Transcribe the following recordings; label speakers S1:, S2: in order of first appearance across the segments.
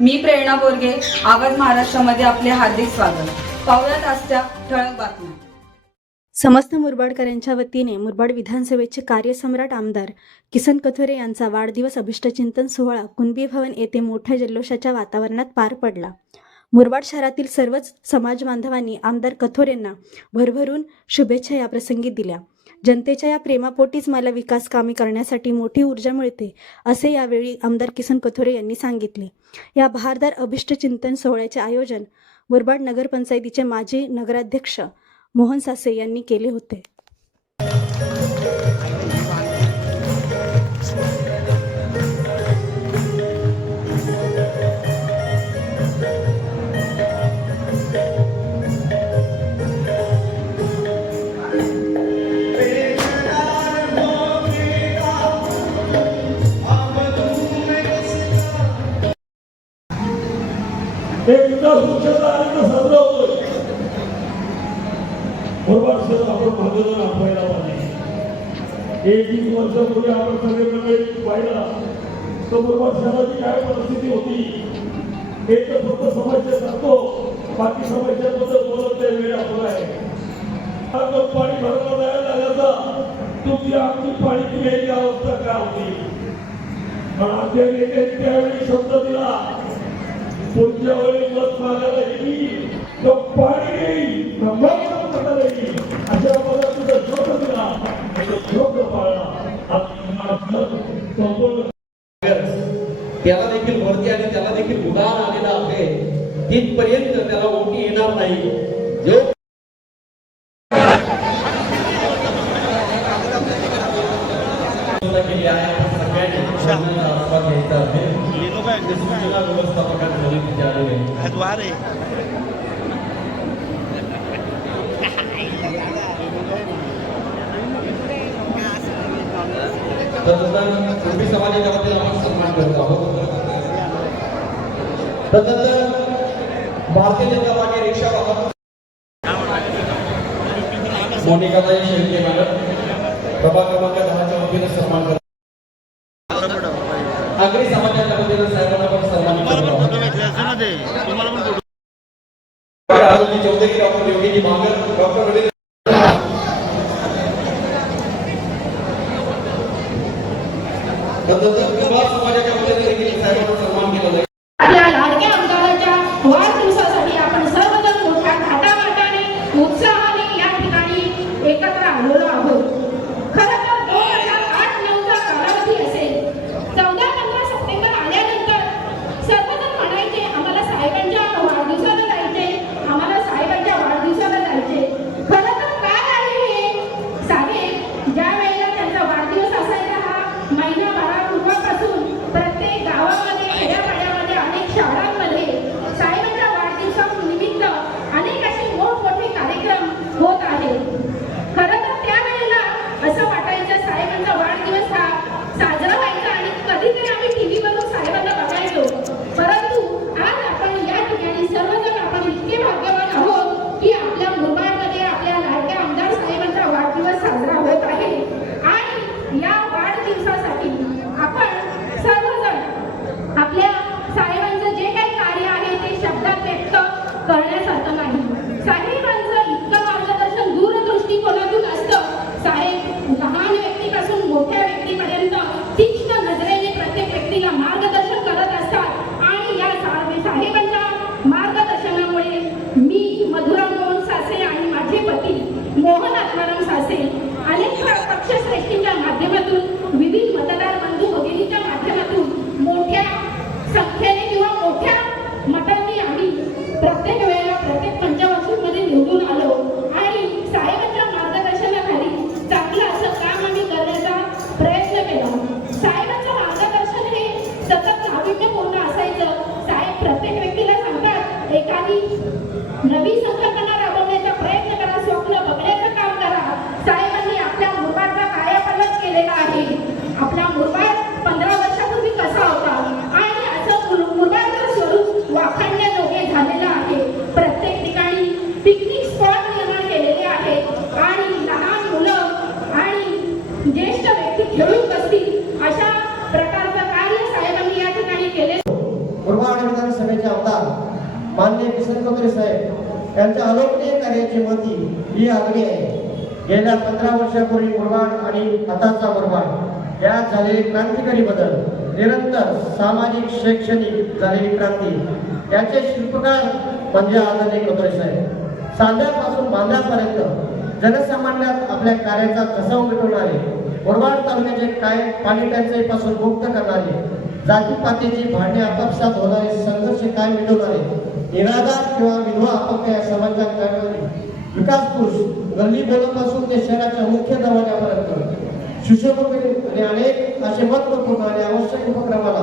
S1: मी प्रेरणा बोरगे आवाज महाराष्ट्रामध्ये आपले हार्दिक स्वागत. पाहुयात आजच्या ठळक बातम्या.
S2: समस्त मुरबाडकरांच्या वतीने मुरबाड विधानसभेचे कार्यसम्राट आमदार किसन कथोरे यांचा वाढदिवस अभिष्टचिंतन सोहळा कुणबी भवन येथे मोठ्या जल्लोषाच्या वातावरणात पार पडला. मुरबाड शहरातील सर्वच समाज बांधवांनी आमदार कथोरेंना भरभरून शुभेच्छा या प्रसंगी दिल्या. जनतेच्या या प्रेमापोटीच मला विकास कामे करण्यासाठी मोठी ऊर्जा मिळते असे यावेळी आमदार किसन कथोरे यांनी सांगितले. या बहारदार अभिष्टचिंतन सोहळ्याचे आयोजन मुरबाड नगरपंचायतीचे माजी नगराध्यक्ष मोहन सासे यांनी केले होते.
S3: तर सांगतो बाकी समस्यांबद्दल बोलत नाही वेळ आपला आहे. आता पाणी भरला जायला लागला तुमची आमची पाणी पिण्याची अवस्था काय होती? पण आमच्या नेत्यांनी त्यावेळी शब्द दिला पुढच्या वेळी मत मागायला येईल तो पाणी येईल ब्रह्मांड पटायला येईल. अशा पद्धतीचा शोध दिला तो पाळला
S4: त्याला देखील वरती आणि त्याला देखील उदार आलेला आहे तिथपर्यंत त्याला ओटी येणार नाही. जो केली आहे समाजाच्या वतीने आपण सन्मान करत आहोत. तदनंतर भारतीय जनता पार्टी रिक्षा वाहक मोनिकाताई शेळके मॅडम प्रभाग क्रमांक दहाच्या वतीने सन्मान करत. आगरी समाजाच्या वतीने साहेबांना पण सन्मानित डॉक्टर योगीजी भांगर doctor Ravindra
S5: các muốn là
S6: xây dựng? मान्य साहेब यांच्या अलोकनीय कार्याची मती ही आगळी आहे. गेल्या पंधरा वर्षापूर्वी मुरबाड आणि आताचा मुरबाड यात झालेले क्रांतिकारी बदल निरंतर सामाजिक शैक्षणिक झालेली क्रांती याचे शिल्पकार म्हणजे आदरणीय कमरे साहेब. सांध्यापासून बांद्यापर्यंत जनसामान्यात आपल्या कार्याचा कसा उमटवणारे मुरबाड तालुक्याचे काय पाणी टंचाईपासून मुक्त करणारे जातीपातीची भांडणे आपापसात होणारे संघर्ष काय मिटवणारे निराधार किंवा विधवा अपंग या समाजात करणारे विकास पुरुष गल्ली बोलापासून ते शहराच्या मुख्य दरवाजापर्यंत शिष्यवृत्ती आणि अनेक असे महत्त्वपूर्ण आणि आवश्यक उपक्रमाला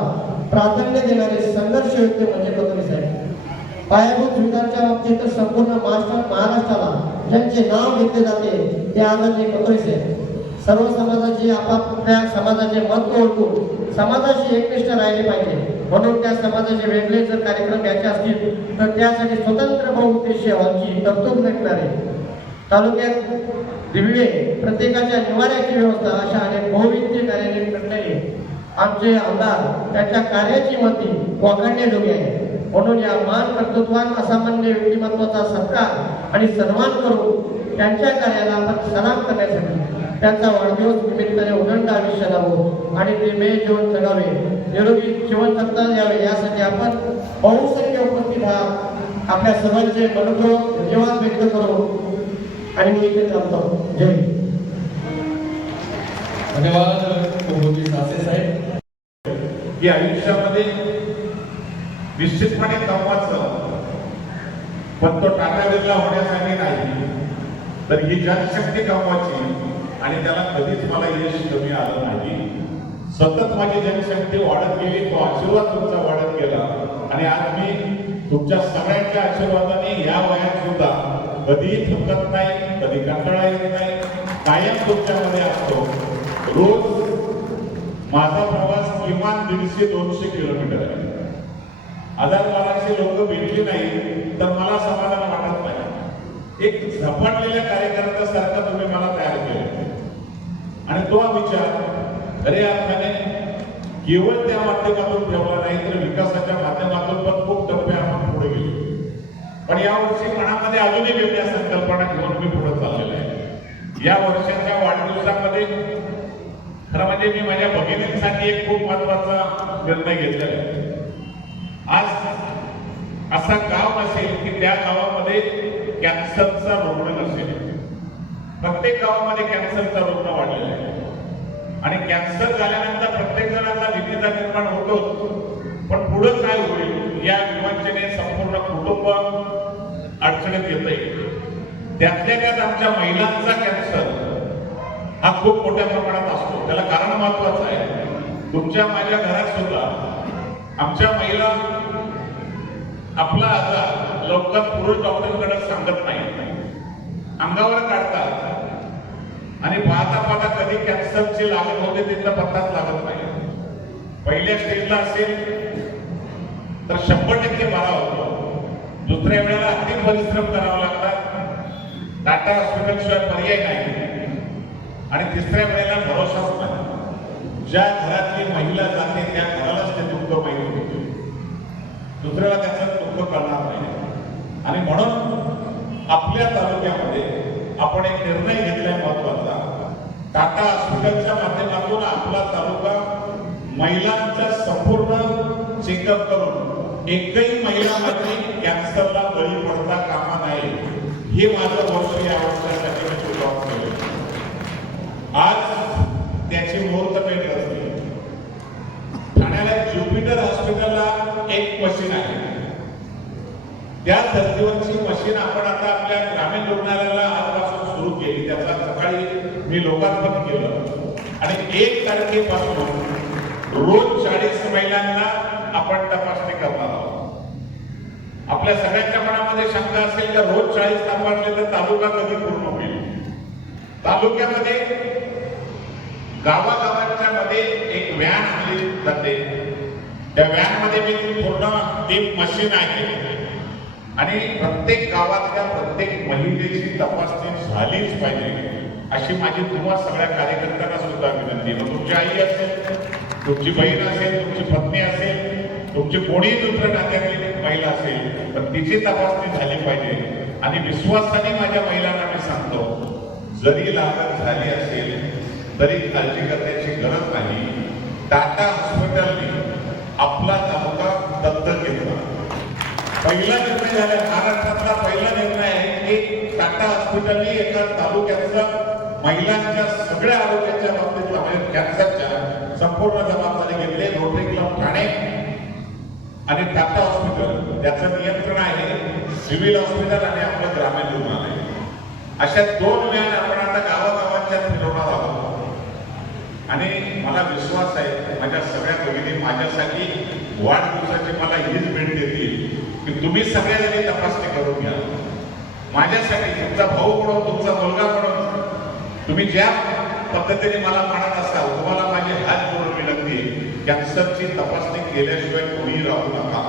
S6: प्राधान्य देणारे संघर्ष व्यक्ती म्हणजे कदमी साहेब. पायाभूत सुविधांच्या बाबतीत तर संपूर्ण महाराष्ट्र महाराष्ट्राला ज्यांचे नाव घेतले जाते ते आदरणीय कपडे साहेब. सर्व समाजाचे आपापल्या समाजाचे महत्त्व ओळखून समाजाशी एकनिष्ठ राहिले पाहिजे. म्हणून त्या समाजाचे वेगळे जर कार्यक्रम घ्यायचे असतील तर त्यासाठी स्वतंत्र बहुउद्देशीय हॉलची तरतूद नसणारे तालुक्यात दिव्ये प्रत्येकाच्या निवाऱ्याची व्यवस्था अशा अनेक बहुविध कार्याने करणारे आमचे आमदार त्यांच्या कार्याची मती वाखाणण्याजोगी आहे म्हणून या महान कर्तृत्वान असामान्य व्यक्तिमत्वाचा सत्कार आणि सन्मान करून त्यांच्या कार्याला आपण सलाम करण्यासाठी त्यांचा वाढदिवस निमित्ताने उदंड आयुष्य लावो आणि ते मे जीवन जगावे. निरोगी जीवन जगता यावे. यासाठी आपण बहुसंख्य उपस्थित आहात आपल्या सर्वांचे मनपूर्वक धन्यवाद व्यक्त करू. आणि मी इथे थांबतो. जय हिंद.
S4: धन्यवाद उपयोगी सासे साहेब.
S7: की आयुष्यामध्ये निश्चितपणे कमवायचं पण तो टाटा बिर्ला होण्यासाठी नाही. तर ही जनशक्ती कमवायची आणि त्याला कधीच मला यश कमी आलं नाही. सतत माझी जनशक्ती वाढत गेली तो आशीर्वाद तुमचा वाढत गेला. आणि आज मी तुमच्या सगळ्यांच्या आशीर्वादाने या वयात सुद्धा कधीही थकत नाही कधी कंटाळा येत नाही कायम तुमच्यामध्ये असतो. रोज माझा प्रवास किमान दीडशे दोनशे किलोमीटर आहे. हजार बाराशे लोक भेटली नाही तर मला समाधान वाटत नाही. एक झपाटलेल्या कार्यकर्त्यासारखा तुम्ही मला तयार केले आणि तो विचार. खरे अर्थाने केवळ त्या माध्यमातून ठेवला नाही तर विकासाच्या माध्यमातून पण खूप टप्पे आपण पुढे गेलो. पण या वर्षी मनामध्ये अजूनही वेगळ्या संकल्पना घेऊन मी पुढे चाललेलो आहे. या वर्षाच्या वाढदिवसामध्ये खरं म्हणजे मी माझ्या भगिनींसाठी एक खूप महत्त्वाचा निर्णय घेतलेला आहे. आज असा गाव नसेल की त्या गावामध्ये कॅन्सरचा रुग्ण नसेल. प्रत्येक गावामध्ये कॅन्सरचा रुग्ण वाढलेला आहे. आणि कॅन्सर झाल्यानंतर प्रत्येक जणांना भीतीचा निर्माण होतो. पण पुढे काय होईल? या विवंचने संपूर्ण कुटुंब अडचणीत येत येईल त्यातल्या त्यात आमच्या महिलांचा कॅन्सर हा खूप मोठ्या प्रमाणात असतो. त्याला कारण महत्वाचं आहे. तुमच्या माझ्या घरात सुद्धा आमच्या महिला आपला आजार लवकर पुरुष डॉक्टरकडे सांगत नाही अंगावर काढतात. आणि पाहता पाहता कधी कॅन्सरची लागण होते तिथला पत्ताच लागत नाही. पहिल्या स्टेजला असेल तर शंभर टक्के बरा होतो. दुसऱ्या वेळेला अति परिश्रम करावा लागतात टाटा हॉस्पिटल शिवाय पर्याय नाही. आणि तिसऱ्या वेळेला भरोसाच नाही. ज्या घरातली महिला जाते त्या घरालाच ते दुःख माहिती होते. दुसऱ्याला त्याचं दुःख कळणार नाही. आणि म्हणून आपल्या तालुक्यामध्ये आपण एक निर्णय घेतलाय महत्त्वाचा. टाटा हॉस्पिटलच्या माध्यमातून आपला तालुका महिलांचा संपूर्ण चेकअप करून एकही महिला मात्र कॅन्सरला बळी पडता कामा नाही हे माझं वर्ष या वर्षासाठी मी सुरुवात केली आज त्याची मुहूर्तमेढ असते. ठाण्याला ज्युपिटर हॉस्पिटलला एक मशीन आहे. त्या धर्तीवरची मशीन आपण आता आपल्या ग्रामीण रुग्णालयाला आजपासून सुरू केली त्याचा सकाळी मी लोकार्पण केलं आणि एक तारखेपासून रोज चाळीस महिलांना आपण तपासणी करणार आहोत. आपल्या सगळ्यांच्या मनामध्ये शंका असेल तर रोज चाळीस तपासले तर तालुका कधी पूर्ण होईल? तालुक्यामध्ये गावागावांच्या मध्ये एक व्हॅन आणली जाते. त्या व्हॅनमध्ये मी पूर्ण एक मशीन आहे. आणि प्रत्येक गावातल्या प्रत्येक महिलेची तपासणी झालीच पाहिजे. अशी माझी तुम्हा सगळ्या कार्यकर्त्यांना सुद्धा विनंती आहे. मग तुमची आई असेल तुमची बहीण असेल तुमची पत्नी असेल तुमची कोणीही दुसऱ्या नात्यातली महिला असेल तर तिची तपासणी झाली पाहिजे. आणि विश्वासाने माझ्या महिलांना मी सांगतो जरी लागत झाली असेल तरी काळजी करण्याची गरज नाही. टाटा हॉस्पिटलने आपला तालुका दत्तक घेतला. पहिला निर्णय झाला महाराष्ट्रातला पहिला निर्णय आहे की टाटा हॉस्पिटलने एका तालुक्याचा महिलांच्या सगळ्या आरोग्याच्या बाबतीत म्हणजे कॅन्सरच्या संपूर्ण जबाबदारी घेतली. Rotary Club Thane. आणि टाटा हॉस्पिटल त्याचं नियंत्रण आहे. सिव्हिल हॉस्पिटल आणि आपलं ग्रामीण रुग्णालय. अशा दोन व्यान आपण आता गावागावांच्या फिरवणार आहोत. आणि मला विश्वास आहे माझ्या सगळ्या भगिनी माझ्यासाठी वाढदिवसाची मला हीच भेट देतील की तुम्ही सगळ्यांनी तपासणी करून घ्या. माझ्यासाठी तुमचा भाऊ म्हणून तुमचा मुलगा म्हणून तुम्ही ज्या पद्धतीने मला म्हणत असाल तुम्हाला माझी हात जोडून विनंती कॅन्सरची तपासणी केल्याशिवाय कोणीही राहू नका.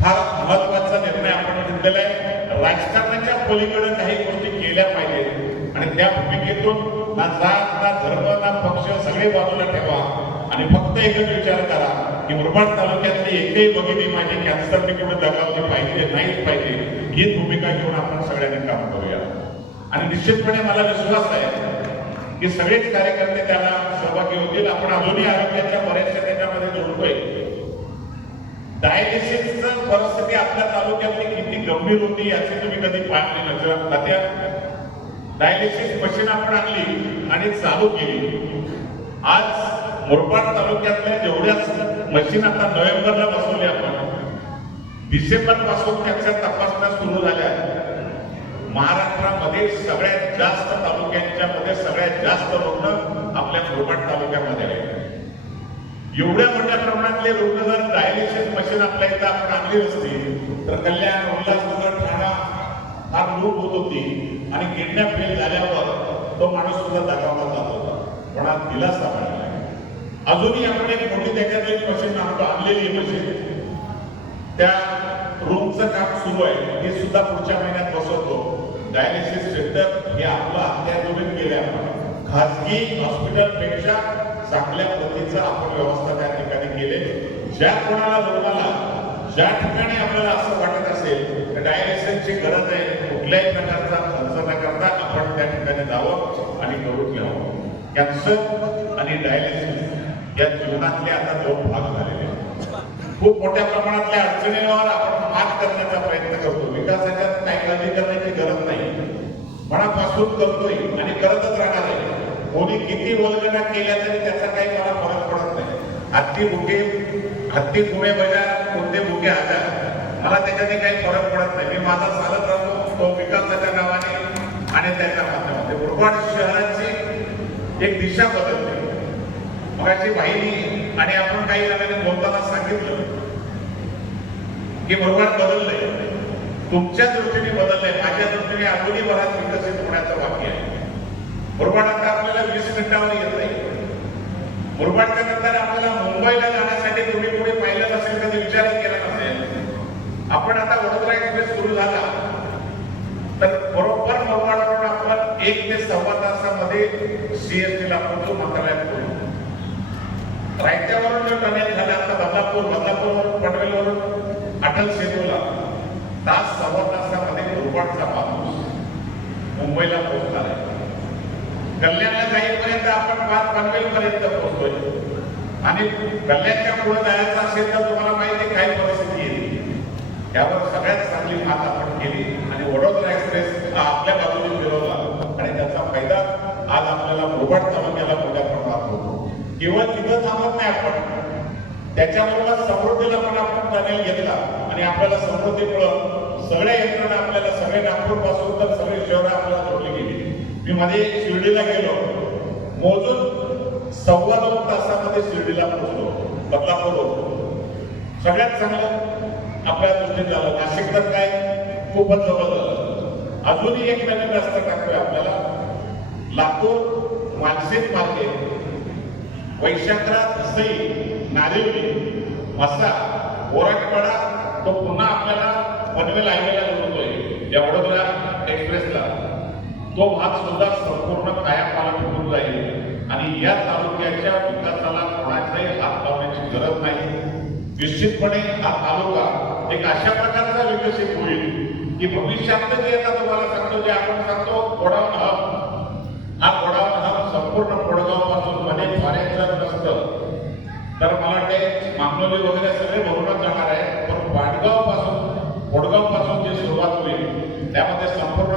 S7: फार महत्त्वाचा निर्णय आपण घेतलेला आहे. राजकारणाच्या पलीकडे काही गोष्टी केल्या पाहिजेत. आणि त्या भूमिकेतून ना जात ना धर्म ना पक्ष सगळे बाजूला ठेवा. आणि फक्त एकच विचार करा की मुरबाड तालुक्यातली एकही भगिनी माझी कॅन्सरने कुठे दगावली पाहिजे नाहीच पाहिजे ही भूमिका घेऊन आपण सगळ्यांनी काम करूया. आणि निश्चितपणे मला विश्वास आहे की सगळेच कार्यकर्ते त्याला सहभागी होतील. आपण अजूनही आरोग्याच्या बऱ्याचशा त्याच्यामध्ये जोडतोय डायलिसिसचं परिस्थिती आपल्या तालुक्यातली किती गंभीर होती याची तुम्ही कधी पाहिली नजर त्या डायलिसिस मशीन आपण आणली आणि चालू केली. आज मुरबाड तालुक्यातल्या जेवढ्याच मशीन आता नोव्हेंबरला बसवली आपण डिसेंबरपासून त्याच्या तपासण्या सुरू झाल्या. महाराष्ट्रामध्ये सगळ्यात जास्त तालुक्यांच्या मध्ये सगळ्यात जास्त रुग्ण आपल्या मुरबाड तालुक्यामध्ये आहेत. एवढ्या मोठ्या प्रमाणातले रुग्ण जर डायलिसिस मशीन आपल्या इथं आपण आणली असती तर कल्याण उल्हासनगर ठाणा फार लूट होत होती आणि किडनॅप फेल झाल्यावर तो माणूस सुद्धा दगावला जात होता. पण आज दिलासा मिळाला अजूनही आपण एक मोठी त्याच्यात एक मशीन आणतो आणलेली आहे मशीन त्या रूमचं काम सुरू आहे. हे सुद्धा पुढच्या महिन्यात बसवतो. डायलिसिस सेंटर हे आपलं अत्याधुनिक केले आपण. खाजगी हॉस्पिटलपेक्षा चांगल्या पद्धतीचं आपण व्यवस्था त्या ठिकाणी केले. ज्या कोणाला रुग्णाला ज्या ठिकाणी आपल्याला असं वाटत असेल तर डायलिसिसची गरज आहे. कुठल्याही प्रकारचा खर्च न करता आपण त्या ठिकाणी जावं आणि करून घ्यावं. कॅन्सर आणि डायलिसिस या जीवनातले आता दोन भाग झालेले आहेत. खूप मोठ्या प्रमाणातल्या अडचणींवर आपण मात करण्याचा प्रयत्न करतो विकासाच्या काही काळजी करण्याची गरज नाही मनापासून करतोय आणि करतच राहणार आहे. कोणी किती वल्गना केल्या तरी त्याचा काही मला फरक पडत नाही. हत्ती भुके हत्ती पुणे बजार कोणते भुके हजार मला त्याच्याने काही फरक पडत नाही. मी माझा चालत राहतो तो विकासाच्या नावाने आणि त्याच्या माध्यमातून. मुरबाड शहराची एक दिशा बदलते. मगाची वाहिनी आणि आपण काही जणांनी बोलताना सांगितलं की मुरबाड बदललंय. तुमच्या दृष्टीने बदलले माझ्या दृष्टीने अजूनही बराच विकसित होण्याचं बाकी आहे. मुरबाड आता आपल्याला वीस मिनिटावर येत नाही. मुरबाडच्या नंतर आपल्याला मुंबईला जाण्यासाठी तुम्ही पुढे पाहिलं नसेल कधी विचार केला नसेल. आपण आता वडोदरा एक्सप्रेस सुरू झाला. तर बरोबर मुरबाडवरून आपण एक ते सव्वा तासामध्ये सीएसटीला पोहोचू मंत्रालयात पोहोचू रायत्यावरून जो टनेल झाला आता बदलापूर बदलापूरवरून पनवेलवरून अटल सेतूला. तास सव्वा तासामध्ये मुरबाडचा माणूस मुंबईला पोहोचणार आहे कल्याणला जाईपर्यंत आपण पाच पनवेल पर्यंत पोहोचतोय. आणि कल्याणच्या पुढे जायचं असेल तर तुम्हाला माहिती काही काय परिस्थिती येते त्यावर सगळ्यात चांगली मात आपण केली आणि वडोदरा एक्सप्रेस आपल्या बाजूने फिरवला. आणि त्याचा फायदा आज आपल्याला मुरबाड तालुक्याला मोठ्या प्रमाणात होतो. केवळ तिथं थांबत नाही आपण. त्याच्याबरोबर समृद्धीला पण आपण टनेल घेतला. आणि आपल्याला समृद्धीमुळं सगळ्या यंत्रणा आपल्याला सगळे नागपूरपासून तर सगळे शहरं आपल्याला जोडली गेली. मी मध्ये शिर्डीला गेलो. मोजून सव्वा दोन तासामध्ये शिर्डीला पोहोचलो. बदलापूर सगळ्यात चांगलं आपल्या दृष्टीत झालं. नाशिक तर काय? खूपच जवळ झालं. अजूनही एक नवीन रस्ता टाकतोय आपल्याला. लातूर मानसिक मार्गे. वैशाखरा धसई नारिवली मसा ओरटपाडा तो पुन्हा आपल्याला पनवेल हायवेला जोडतोय या वडोदरा एक्सप्रेसला तो भाग सुद्धा संपूर्ण कायापालट होऊन जाईल. आणि या तालुक्याच्या विकासाला कोणाचाही हात लावण्याची गरज नाही. निश्चितपणे हा तालुका एक अशा प्रकारचा विकसित होईल की भविष्यात जे आता तुम्हाला सांगतो जे आपण सांगतो गोडाऊन हब हा गोडाऊन हब संपूर्ण कोडगावपासून मध्ये फॉरेन जर नसतं तर मला वाटते मामलोली वगैरे सगळे भरूनच जाणार आहे. पण वाडगावपासून वडगावपासून जे जी सुरुवात होईल त्यामध्ये संपूर्ण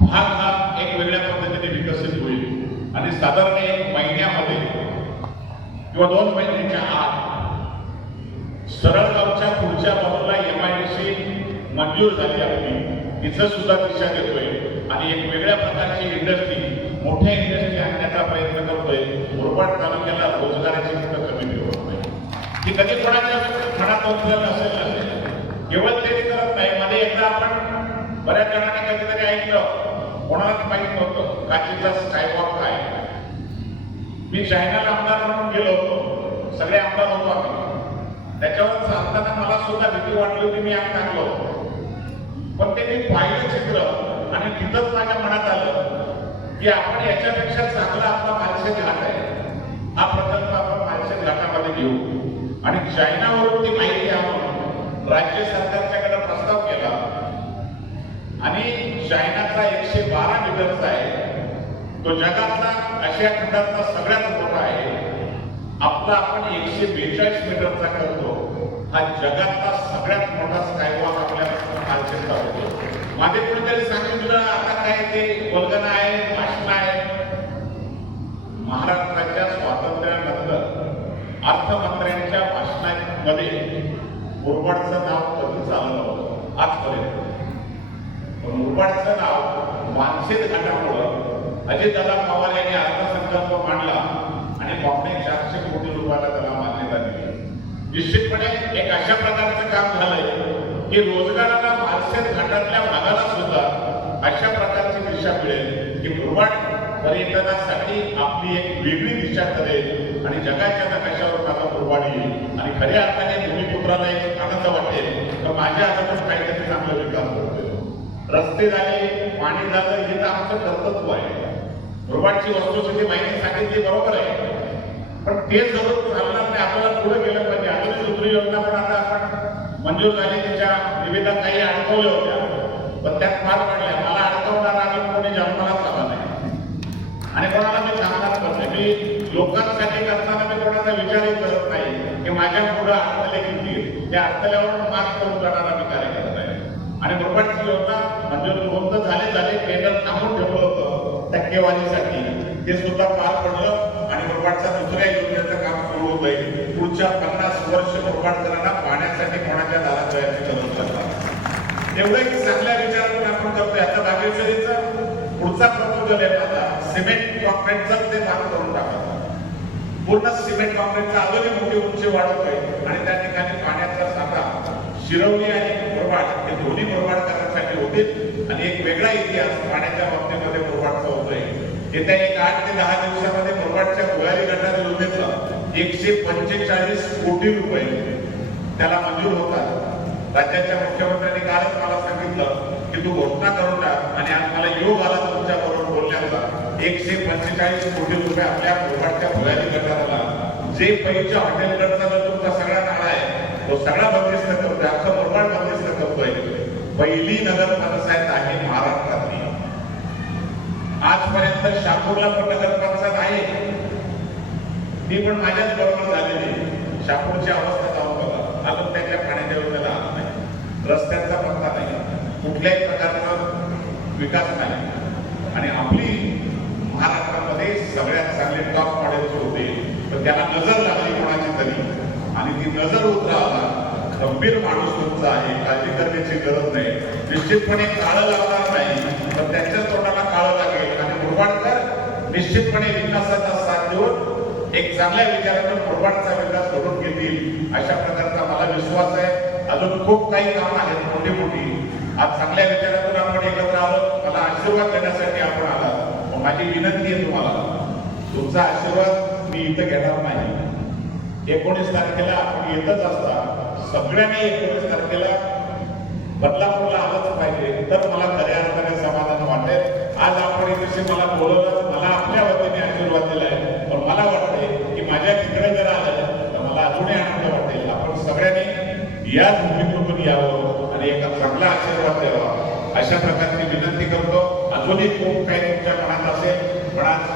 S7: भाग हा एक वेगळ्या पद्धतीने विकसित होईल. आणि साधारण एक महिन्यामध्ये किंवा दोन महिन्याच्या आत सरळगावच्या पुढच्या बाजूला एम आय डी सी मंजूर झाली आपली तिचं सुद्धा दिशा देतोय. आणि एक वेगळ्या प्रकारची इंडस्ट्री मोठ्या इंडस्ट्री आणण्याचा प्रयत्न करतोय. मुरबाड तालुक्याला रोजगाराची कुठं कमी ठेवत नाही की कधी कोणाच्या मनात उतरलं असेल नसेल केवळ ते करत नाही. मध्ये एकदा आपण बऱ्याच जणांनी कधीतरी ऐकलं. कोणालाच माहीत नव्हतं. काचीचा स्कायवॉक काय मी चायनाला आमदार म्हणून गेलो होतो. सगळे आमदार होतो आम्ही. त्याच्यावर सांगताना मला सुद्धा भीती वाटली होती मी आत टाकलो पण ते मी पाहिलं चित्र आणि तिथंच माझ्या मनात आलं की आपण याच्यापेक्षा चांगला आपला मानसिक घाट आहे. हा प्रकल्प आपण मानसिक घाटामध्ये घेऊ. आणि चायनावरून ती माहिती आणून राज्य सरकारच्याकडे प्रस्ताव केला. आणि चायनाचा एकशे बारा मीटरचा आहे. तो जगातला आशिया खंडातला सगळ्यात मोठा आहे. आपला आपण एकशे बेचाळीस मीटरचा करतो. हा जगातला सगळ्यात मोठा स्कायवॉक आपल्या कालचेचा होतो माझे कोणीतरी सांगितलं आता काय ते वल्गना आहे भाषण आहे महाराष्ट्राच्या स्वातंत्र्यानंतर अर्थमंत्र्यांच्या भाषणामध्ये मुरबाडचं नाव कधीच आलं नव्हतं आजपर्यंत पण मुरबाडचं नाव मानसेत घाटामुळं अजितदादा पवार यांनी अर्थसंकल्प मांडला आणि बॉम्बे चारशे कोटी रुपयाला त्याला मान्यता दिली. निश्चितपणे एक अशा प्रकारचं काम झालंय की रोजगाराला मालसेत घाटातल्या भागाला सुद्धा अशा प्रकारची दिशा मिळेल की मुरबाड पर्यटनासाठी आपली एक वेगळी दिशा करेल आणि जगाच्या नकाशावर माझा मुरबाड येईल. आणि खऱ्या अर्थाने भूमिपुत्राला एक आनंद वाटेल. तर माझ्या हातातून काहीतरी चांगला विकास होतोय. रस्ते झाले पाणी झालं हे तर आमचं कर्तव्य आहे. रोबाटची वस्तुस्थिती माहिती सांगितली बरोबर आहे. पण ते जरूर घालणार नाही आपल्याला पुढे गेलं पाहिजे. अजून दुसरी योजना पण आता आपण मंजूर झाली त्याच्या निवेदन काही अडकवल्या होत्या. पण त्यात फार पडल्या मला अडकवणार अजून कोणी जन्मालाच आला नाही. आणि कोणाला मी सांगणार पण नाही. मी लोकांसाठी करताना मी कोणाचा विचारही करत नाही. की माझ्या पुढे अडथळे किती? त्या अडथळ्यावर मार्ग करून जाणारा मी कार्य करत आहे आणि मुरबाडची योजना मंजूर होऊन तर झाले झाले टेंडर थांबून ठेवलं होतं टक्केवारीसाठी ते सुद्धा पार पडलं आणि मुरबाडच्या दुसऱ्या योजनेचं काम सुरू होत आहे पुढच्या पन्नास वर्ष मुरबाडकरांना पाण्यासाठी कोणाच्या दारात जायची गरज पडणार? एवढं की चांगल्या विचारातून आपण करतो याचा बागेश्वरीचा पुढचा प्रपोजल आहे माझा सिमेंट कॉन्क्रीटचं ते काम करून टाकतात पूर्ण सिमेंट कॉन्क्रीटचा अजूनही मोठी उंची वाढतोय आणि त्या ठिकाणी पाण्याचा साठा शिरवली आणि मुरबाड हे दोन्ही मुरबाडकरांसाठी होतील आणि एक वेगळा इतिहास पाण्याच्या बाबतीमध्ये मुरबाडचा येत्या एक आठ ते दहा दिवसामध्ये मुरबाडच्या भुयारी गटार योजनेचा एकशे पंचेचाळीस कोटी रुपये त्याला मंजूर होतात. राज्याच्या मुख्यमंत्र्यांनी कालच मला सांगितलं की तू घोषणा करून टाक आणि आज मला योग आला तुमच्या बरोबर बोलण्याचा. एकशे पंचेचाळीस कोटी रुपये आपल्या मुरबाडच्या भुयारी गटाराला जे पैसे हॉटेलकडचा जो तुमचा सगळा नाळा आहे तो सगळा बंदिस्त करतोय. अख्खा मुरबाड बंदिस्त करतोय. पहिली नगरपालिका आहे महाराष्ट्र आजपर्यंत शापूरला पण नगर आहे. मी पण माझ्याच बरोबर झालेली शापूरची अवस्था जाऊन बघा. अजून त्याच्या पाण्याच्या योजनेला नाही. रस्त्यांचा पत्ता नाही. कुठल्याही प्रकारचा विकास नाही. आणि आपली महाराष्ट्रामध्ये सगळ्यात चांगले टॉप मॉडेल्स होते तर त्याला नजर लागली कोणाची तरी. आणि ती नजर उतरावा गंभीर माणूस तुमचा आहे. काळजी करण्याची गरज नाही. निश्चितपणे काळं लागणार नाही तर त्यांच्या तोंडाला काळं लागेल आणि मुरबाडकर निश्चितपणे विकासाचा साथ देऊन एक चांगल्या विचारातून मुरबाडचा विकास घडून घेतील अशा प्रकारचा मला विश्वास आहे. अजून खूप काही काम आहेत मोठी मोठी आज चांगल्या विचारातून आपण एकत्र आलो. मला आशीर्वाद देण्यासाठी आपण आलात. माझी विनंती आहे तुम्हाला. तुमचा आशीर्वाद मी इथं घेणार नाही. एकोणीस तारखेला आपण येतच असता. सगळ्यांनी एकोणीस तारखेला बदलापूरला आलंच पाहिजे. तर मला खऱ्या अर्थाने समाधान वाटेल. आज आपण इथे मला बोलवलं मला आपल्या वतीने आशीर्वाद दिलाय पण मला वाटते की माझ्या तिकडे जर आलं तर मला अजूनही आनंद वाटेल आपण सगळ्या याच भूमिकेतून यावं आणि एका चांगला आशीर्वाद द्यावा अशा प्रकारची विनंती करतो. अजूनही खूप काही तुमच्या मनात असेल पण आज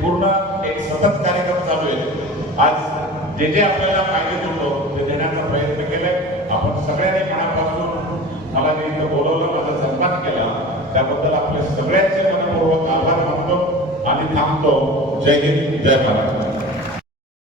S7: पूर्ण एक सतत कार्यक्रम चालू आहे. आज जे जे आपल्याला पाहिजे होतो ते देण्याचा प्रयत्न केलाय. आपण सगळ्यांनी मनापासून मला जे इथं बोलवलं माझा सन्मान केला. त्याबद्दल आपले सगळ्यांचे मनपूर्वक आभार मानतो आणि थांबतो. जय हिंद जय महाराष्ट्र